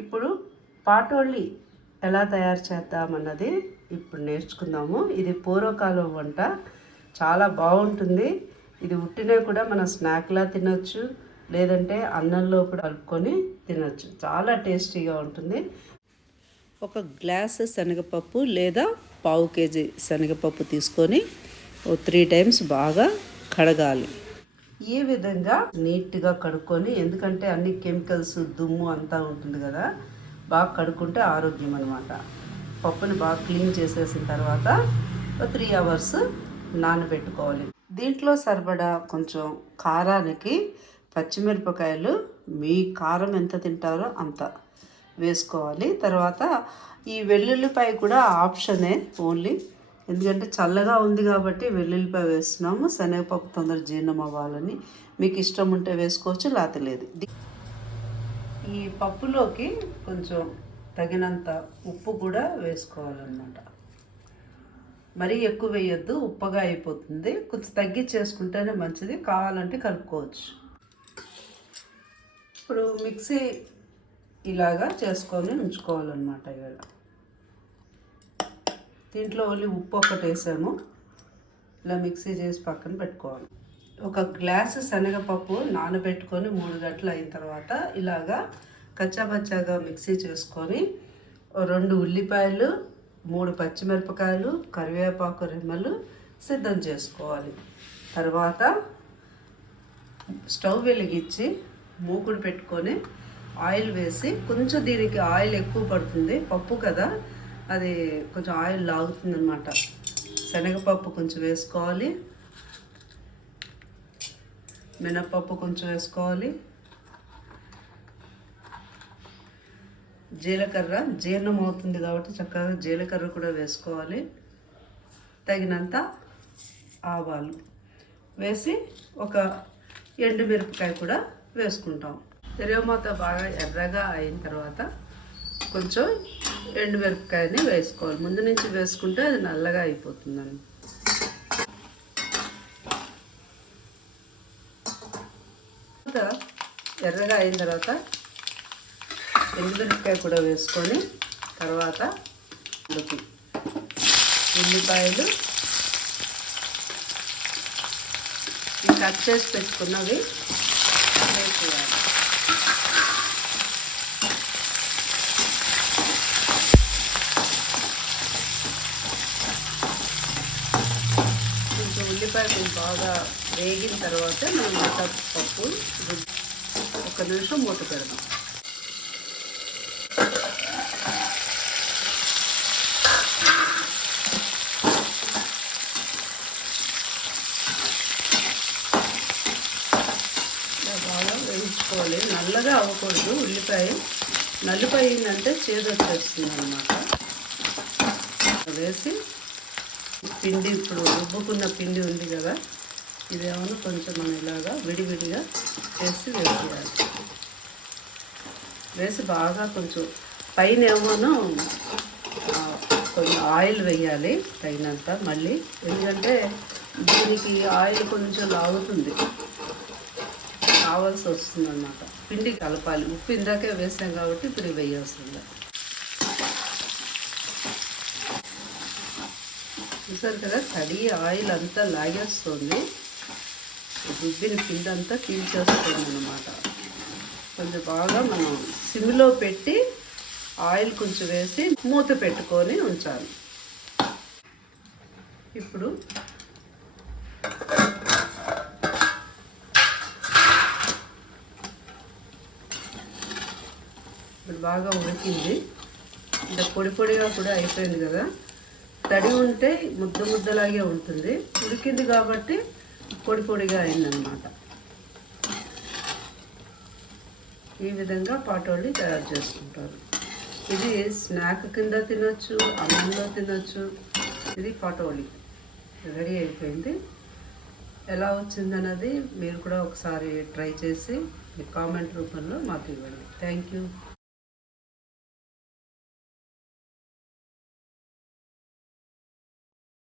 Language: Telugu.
ఇప్పుడు పాటోళ్ళి ఎలా తయారు చేద్దామన్నది ఇప్పుడు నేర్చుకుందాము. ఇది పూర్వకాలం వంట, చాలా బాగుంటుంది. ఇది ఉట్టినే కూడా మనం స్నాక్లా తినొచ్చు, లేదంటే అన్నంలో కూడా కలుపుకొని తినొచ్చు. చాలా టేస్టీగా ఉంటుంది. ఒక గ్లాసు శనగపప్పు లేదా పావు కేజీ శనగపప్పు తీసుకొని 3 టైమ్స్ బాగా కడగాలి. ఈ విధంగా నీట్గా కడుక్కొని, ఎందుకంటే అన్ని కెమికల్స్ దుమ్ము అంతా ఉంటుంది కదా, బాగా కడుక్కుంటే ఆరోగ్యం అనమాట. పప్పుని బాగా క్లీన్ చేసేసిన తర్వాత 3 అవర్స్ నానబెట్టుకోవాలి. దీంట్లో సరిపడా కొంచెం కారానికి పచ్చిమిరపకాయలు మీ కారం ఎంత తింటారో అంత వేసుకోవాలి. తర్వాత ఈ వెల్లుల్లిపాయ కూడా ఆప్షనే ఓన్లీ, ఎందుకంటే చల్లగా ఉంది కాబట్టి వెల్లుల్లిపాయ వేస్తున్నాము. శనగపప్పు తొందర జీర్ణం అవ్వాలని. మీకు ఇష్టం ఉంటే వేసుకోవచ్చు, లేకపోతే లేదు. ఈ పప్పులోకి కొంచెం తగినంత ఉప్పు కూడా వేసుకోవాలన్నమాట. మరీ ఎక్కువ వేయొద్దు, ఉప్పగా అయిపోతుంది. కొంచెం తగ్గించేసుకుంటేనే మంచిది, కావాలంటే కలుపుకోవచ్చు. ఇప్పుడు మిక్సీ ఇలాగా చేసుకొని ఉంచుకోవాలన్నమాట. ఇవాళ దీంట్లో ఓన్లీ ఉప్పు ఒకటి వేసాము. ఇలా మిక్సీ చేసి పక్కన పెట్టుకోవాలి. ఒక గ్లాసు శనగపప్పు నానబెట్టుకొని 3 గంటలు అయిన తర్వాత ఇలాగా కచ్చాపచ్చాగా మిక్సీ చేసుకొని 2 ఉల్లిపాయలు, 3 పచ్చిమిరపకాయలు, కరివేపాకు రెమ్మలు సిద్ధం చేసుకోవాలి. తర్వాత స్టవ్ వెలిగించి మూకుడు పెట్టుకొని ఆయిల్ వేసి, కొంచెం దీనికి ఆయిల్ ఎక్కువ పడుతుంది, పప్పు కదా, అది కొంచెం ఆయిల్ లాగుతుంది అన్నమాట. శనగపప్పు కొంచెం వేసుకోవాలి, మినప్పప్పు కొంచెం వేసుకోవాలి, జీలకర్ర జీర్ణం అవుతుంది కాబట్టి చక్కగా జీలకర్ర కూడా వేసుకోవాలి, తగినంత ఆవాలు వేసి ఒక ఎండుమిరపకాయ కూడా వేసుకుంటాం. తెరవమాత బాగా ఎర్రగా అయిన తర్వాత కొంచెం ఎండుమిరపకాయని వేసుకోవాలి. ముందు నుంచి వేసుకుంటే అది నల్లగా అయిపోతుందని. ఎర్రగా అయిన తర్వాత ఎండుమిరపకాయ కూడా వేసుకొని, తర్వాత ఉల్లిపాయలు కట్ చేసి పెట్టుకున్నవి వేసేయాలి. కొంచెం ఉల్లిపాయ కొంచెం బాగా వేగిన తర్వాత మనం పప్పు ఒక నిమిషం మూత పెడదాం. బాగా వేయించుకోవాలి. నల్లగా అవ్వకూడదు ఉల్లిపాయ. నల్లపాయ అయిందంటే చేదు వచ్చేస్తుంది అన్నమాట. వేసి పిండి, ఇప్పుడు రుబ్బుకున్న పిండి ఉంది కదా, ఇదేమో కొంచెం మనం ఇలాగా విడివిడిగా వేసి వేసేయాలి. వేసి బాగా కొంచెం పైన ఏమోనో కొంచెం ఆయిల్ వేయాలి తగినంత మళ్ళీ, ఎందుకంటే దీనికి ఆయిల్ కొంచెం లాగుతుంది, కావాల్సి వస్తుంది అన్నమాట. పిండి కలపాలి. ఉప్పు ఇందాకే వేసాం కాబట్టి ఇప్పుడు వేయాల్సింది. చూసారు కదా, తడి ఆయిల్ అంతా లాగేస్తుంది, రుబ్బిన పిండి అంతా పీల్చేస్తుంది అన్నమాట. కొంచెం బాగా మనం సిమ్లో పెట్టి ఆయిల్ కొంచెం వేసి మూత పెట్టుకొని ఉంచాలి. ఇప్పుడు బాగా ఉడికింది, ఇంకా పొడి పొడిగా కూడా అయిపోయింది కదా. తడి ఉంటే ముద్దలాగే ఉంటుంది, ఉడికింది కాబట్టి పొడి పొడిగా అయిందనమాట. ఈ విధంగా పాటోళ్ళి తయారు చేసుకుంటారు. ఇది స్నాక్ కింద తినొచ్చు, అన్నంలో తినొచ్చు. ఇది పాటోళ్ళి రెడీ అయిపోయింది. ఎలా వచ్చిందన్నది మీరు కూడా ఒకసారి ట్రై చేసి మీ కామెంట్ రూపంలో మాకు ఇవ్వండి. Thank you.